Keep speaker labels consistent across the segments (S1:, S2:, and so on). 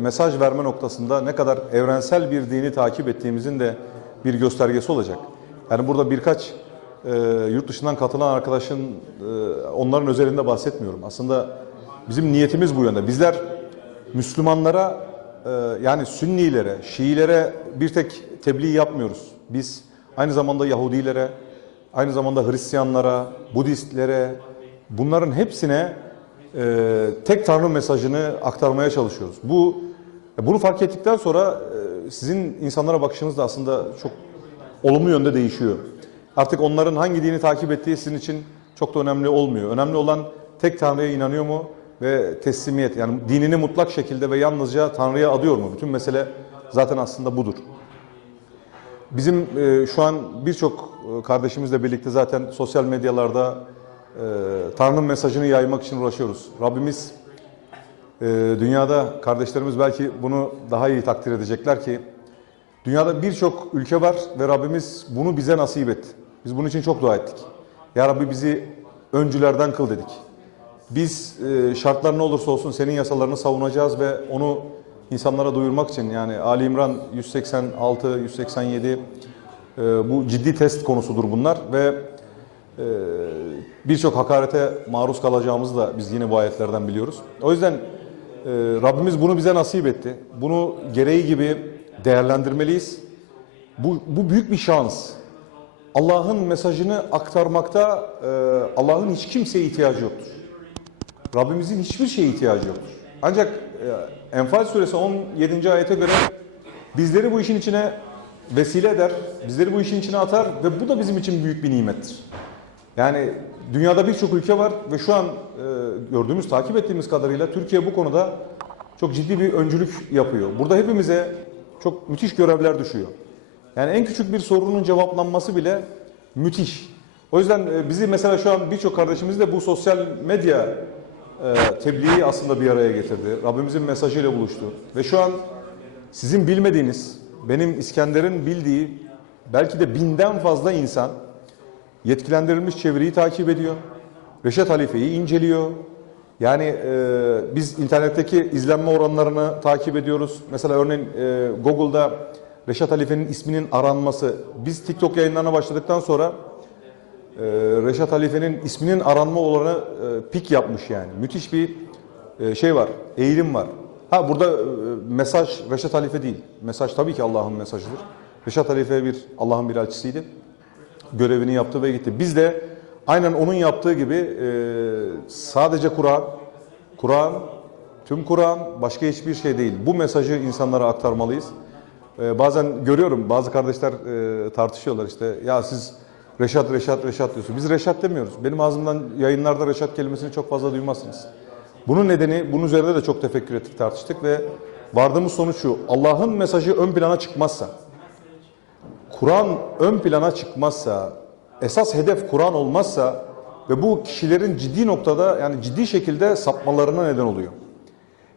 S1: mesaj verme noktasında ne kadar evrensel bir dini takip ettiğimizin de bir göstergesi olacak. Yani burada birkaç e, yurt dışından katılan arkadaşın e, onların özelinde bahsetmiyorum. Aslında bizim niyetimiz bu yönde. Bizler Müslümanlara e, yani Sünnilere, Şiilere bir tek tebliğ yapmıyoruz. Biz aynı zamanda Yahudilere, aynı zamanda Hristiyanlara, Budistlere bunların hepsine e, tek Tanrı mesajını aktarmaya çalışıyoruz. Bu bunu fark ettikten sonra e, sizin insanlara bakışınız da aslında çok olumlu yönde değişiyor. Artık onların hangi dini takip ettiği sizin için çok da önemli olmuyor. Önemli olan tek Tanrı'ya inanıyor mu ve teslimiyet. Yani dinini mutlak şekilde ve yalnızca Tanrı'ya adıyor mu? Bütün mesele zaten aslında budur. Bizim e, şu an birçok e, kardeşimizle birlikte zaten sosyal medyalarda Tanrı'nın mesajını yaymak için uğraşıyoruz. Rabbimiz dünyada kardeşlerimiz belki bunu daha iyi takdir edecekler ki dünyada birçok ülke var ve Rabbimiz bunu bize nasip etti. Biz bunun için çok dua ettik. Ya Rabbi bizi öncülerden kıl dedik. Biz e, şartlar ne olursa olsun senin yasalarını savunacağız ve onu insanlara duyurmak için yani Ali İmran 186, 187 e, bu ciddi test konusudur bunlar ve e, birçok hakarete maruz kalacağımızı da biz yine bu ayetlerden biliyoruz. O yüzden Rabbimiz bunu bize nasip etti. Bunu gereği gibi değerlendirmeliyiz. Bu, bu büyük bir şans. Allah'ın mesajını aktarmakta e, Allah'ın hiç kimseye ihtiyacı yoktur. Rabbimizin hiçbir şeye ihtiyacı yoktur. Ancak e, Enfal suresi 17. ayete göre bizleri bu işin içine vesile eder, bizleri bu işin içine atar ve bu da bizim için büyük bir nimettir. Yani dünyada birçok ülke var ve şu an e, gördüğümüz, takip ettiğimiz kadarıyla Türkiye bu konuda çok ciddi bir öncülük yapıyor. Burada hepimize çok müthiş görevler düşüyor. Yani en küçük bir sorunun cevaplanması bile müthiş. O yüzden e, bizi mesela şu an birçok kardeşimiz de bu sosyal medya e, tebliği aslında bir araya getirdi. Rabbimizin mesajıyla buluştu. Ve şu an sizin bilmediğiniz, benim İskender'in bildiği belki de binden fazla insan yetkilendirilmiş çeviriyi takip ediyor. Reşat Halife'yi inceliyor. Yani e, biz internetteki izlenme oranlarını takip ediyoruz. Mesela örneğin e, Google'da Reşat Halife'nin isminin aranması. Biz TikTok yayınlarına başladıktan sonra e, Reşat Halife'nin isminin aranma oranı e, pik yapmış yani. Müthiş bir e, şey var, eğilim var. Ha burada e, mesaj Reşat Halife değil. Mesaj tabii ki Allah'ın mesajıdır. Reşat Halife bir Allah'ın bir elçisiydi. Görevini yaptı ve gitti. Biz de aynen onun yaptığı gibi e, sadece Kur'an, Kur'an, tüm Kur'an başka hiçbir şey değil. Bu mesajı insanlara aktarmalıyız. E, bazen görüyorum bazı kardeşler e, tartışıyorlar işte ya siz Reşat, Reşat, Reşat diyorsun. Biz Reşat demiyoruz. Benim ağzımdan yayınlarda Reşat kelimesini çok fazla duymazsınız. Bunun nedeni, bunun üzerinde de çok tefekkür ettik, tartıştık ve vardığımız sonuç şu. Allah'ın mesajı ön plana çıkmazsa, Kur'an ön plana çıkmazsa, esas hedef Kur'an olmazsa ve bu kişilerin ciddi noktada yani ciddi şekilde sapmalarına neden oluyor.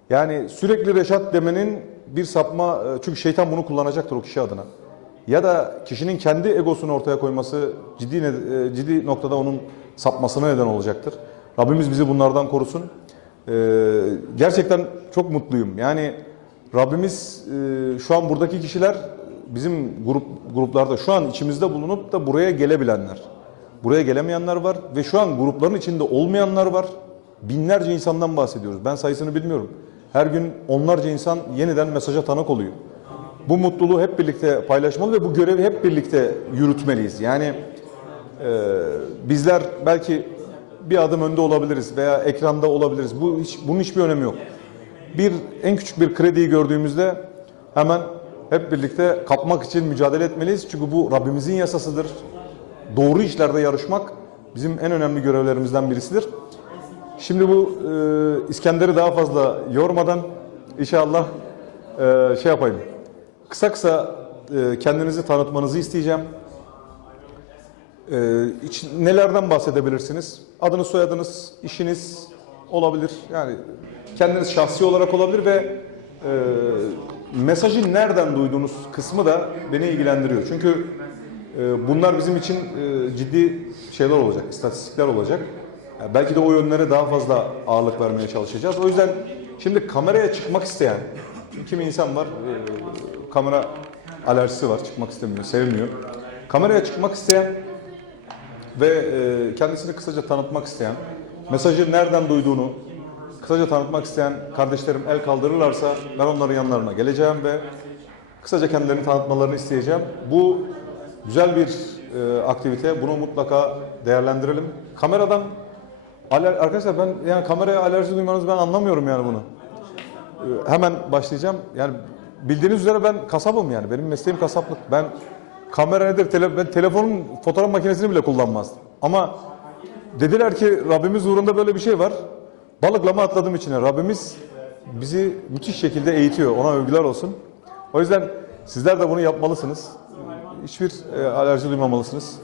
S1: Yani sürekli Reşat demenin bir sapma, çünkü şeytan bunu kullanacaktır o kişi adına ya da kişinin kendi egosunu ortaya koyması ciddi e, ciddi noktada onun sapmasına neden olacaktır. Rabbimiz bizi bunlardan korusun. Ee, gerçekten çok mutluyum. Yani Rabbimiz e, şu an buradaki kişiler bizim grup gruplarda şu an içimizde bulunup da buraya gelebilenler. Buraya gelemeyenler var ve şu an grupların içinde olmayanlar var. Binlerce insandan bahsediyoruz. Ben sayısını bilmiyorum. Her gün onlarca insan yeniden mesaja tanık oluyor bu mutluluğu hep birlikte paylaşmalı ve bu görevi hep birlikte yürütmeliyiz. Yani e, bizler belki bir adım önde olabiliriz veya ekranda olabiliriz. Bu hiç, bunun hiçbir önemi yok. Bir en küçük bir krediyi gördüğümüzde hemen hep birlikte kapmak için mücadele etmeliyiz. Çünkü bu Rabbimizin yasasıdır. Doğru işlerde yarışmak bizim en önemli görevlerimizden birisidir. Şimdi bu e, İskender'i daha fazla yormadan inşallah e, şey yapayım. Kısa kısa e, kendinizi tanıtmanızı isteyeceğim. E, iç, nelerden bahsedebilirsiniz? Adınız, soyadınız, işiniz olabilir. Yani kendiniz şahsi olarak olabilir ve e, mesajı nereden duyduğunuz kısmı da beni ilgilendiriyor. Çünkü e, bunlar bizim için e, ciddi şeyler olacak, istatistikler olacak. Yani belki de o yönlere daha fazla ağırlık vermeye çalışacağız. O yüzden şimdi kameraya çıkmak isteyen kimi insan var, e, kamera alerjisi var, çıkmak istemiyor, sevmiyor. Kameraya çıkmak isteyen ve e, kendisini kısaca tanıtmak isteyen, mesajı nereden duyduğunu kısaca tanıtmak isteyen kardeşlerim el kaldırırlarsa ben onların yanlarına geleceğim ve kısaca kendilerini tanıtmalarını isteyeceğim. Bu güzel bir e, aktivite. Bunu mutlaka değerlendirelim. Kameradan aler, arkadaşlar ben yani kameraya alerji duymanızı ben anlamıyorum yani bunu. E, hemen başlayacağım. Yani bildiğiniz üzere ben kasabım yani. Benim mesleğim kasaplık. Ben kamera nedir? Tele, ben telefonun fotoğraf makinesini bile kullanmazdım. Ama dediler ki Rabbimiz uğrunda böyle bir şey var. Balıklama atladım içine. Rabbimiz bizi müthiş şekilde eğitiyor. Ona övgüler olsun. O yüzden sizler de bunu yapmalısınız. Hiçbir e, alerji duymamalısınız.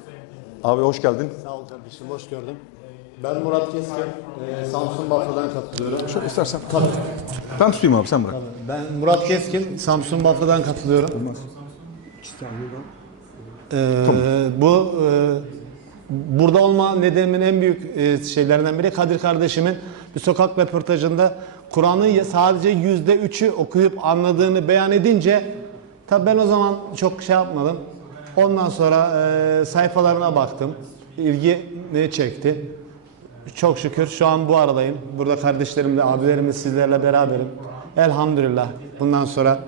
S1: Abi hoş geldin.
S2: Sağ ol kardeşim, hoş gördüm. Ben Murat Keskin, eee, Samsun Bafra'dan katılıyorum.
S1: Çok istersen. Ben tutayım abi sen bırak.
S2: Ben Murat Keskin, Samsun Bafra'dan katılıyorum. Eee, bu eee, burada olma nedenimin en büyük eee, şeylerinden biri Kadir kardeşimin bir sokak röportajında Kur'an'ı sadece yüzde üçü okuyup anladığını beyan edince tabi ben o zaman çok şey yapmadım. Ondan sonra eee, sayfalarına baktım. İlgimi çekti. Çok şükür şu an bu aradayım. Burada kardeşlerimle, abilerimle sizlerle beraberim. Elhamdülillah. Bundan sonra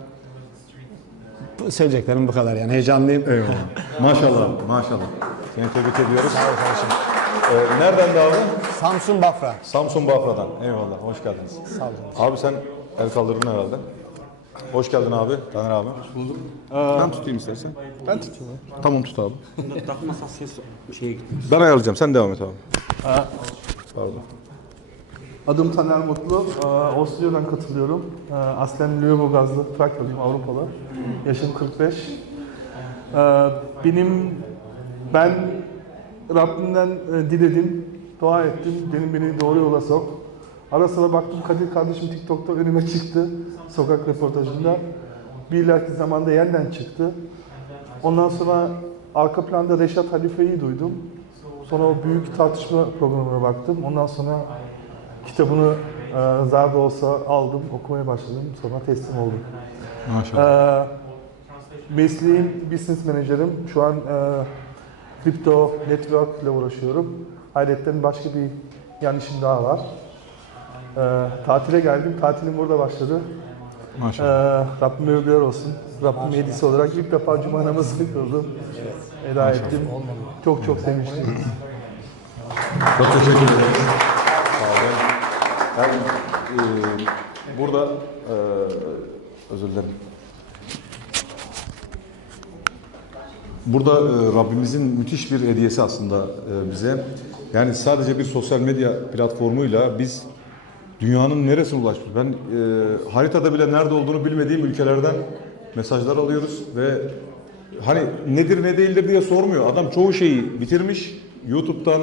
S2: söyleyeceklerim bu kadar yani. Heyecanlıyım.
S1: Eyvallah. Maşallah. Maşallah. Seni tebrik ediyoruz. Sağ ol kardeşim. Ee, nereden de abi?
S2: Samsun Bafra.
S1: Samsun Bafra'dan. Eyvallah. Hoş geldiniz.
S2: Sağ olun.
S1: Abi sen el kaldırdın herhalde. Hoş geldin abi. Taner abi. Hoş bulduk. Ben tutayım istersen.
S2: Ben tutayım.
S1: Tamam tut abi.
S3: Takmasa ses gitmiş.
S1: Ben ayarlayacağım. Sen devam et abi. Pardon.
S4: Adım Taner Mutlu. Ee, katılıyorum. Ee, Aslen Lüleburgazlı, Trakyalıyım, Avrupalı. Yaşım 45. Ee, Benim, ben Rabbimden e, diledim, dua ettim. Dedim beni doğru yola sok. Ara sıra baktım Kadir kardeşim TikTok'ta önüme çıktı. Sokak röportajında. Bir ileriki zamanda yeniden çıktı. Ondan sonra arka planda Reşat Halife'yi duydum. Sonra o büyük tartışma programına baktım. Ondan sonra kitabını e, zar da olsa aldım, okumaya başladım. Sonra teslim oldum.
S1: Maşallah.
S4: E, mesleğim business menajerim. Şu an e, kripto network ile uğraşıyorum. Hayretten başka bir yan işim daha var. E, tatile geldim. Tatilim burada başladı.
S1: Maşallah.
S4: E, Rabbime övgüler olsun. Rabbim hediyesi olarak ilk defa cuma namazını kıldım. Eda ettim. Çok çok sevinçliyim.
S1: Çok teşekkür ederim. Sağ olun. Ben e, burada e, özür dilerim. Burada e, Rabbimizin müthiş bir hediyesi aslında e, bize. Yani sadece bir sosyal medya platformuyla biz dünyanın neresine ulaşmış? Ben e, haritada bile nerede olduğunu bilmediğim ülkelerden mesajlar alıyoruz ve hani nedir ne değildir diye sormuyor. Adam çoğu şeyi bitirmiş. YouTube'dan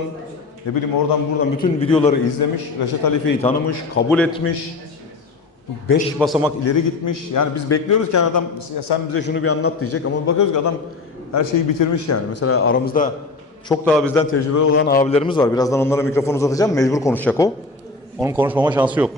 S1: ne bileyim oradan buradan bütün videoları izlemiş. Reşat Halife'yi tanımış, kabul etmiş. Beş basamak ileri gitmiş. Yani biz bekliyoruz ki adam "Ya sen bize şunu bir anlat diyecek ama bakıyoruz ki adam her şeyi bitirmiş yani. Mesela aramızda çok daha bizden tecrübeli olan abilerimiz var. Birazdan onlara mikrofon uzatacağım. Mecbur konuşacak o. Onun konuşmama şansı yok.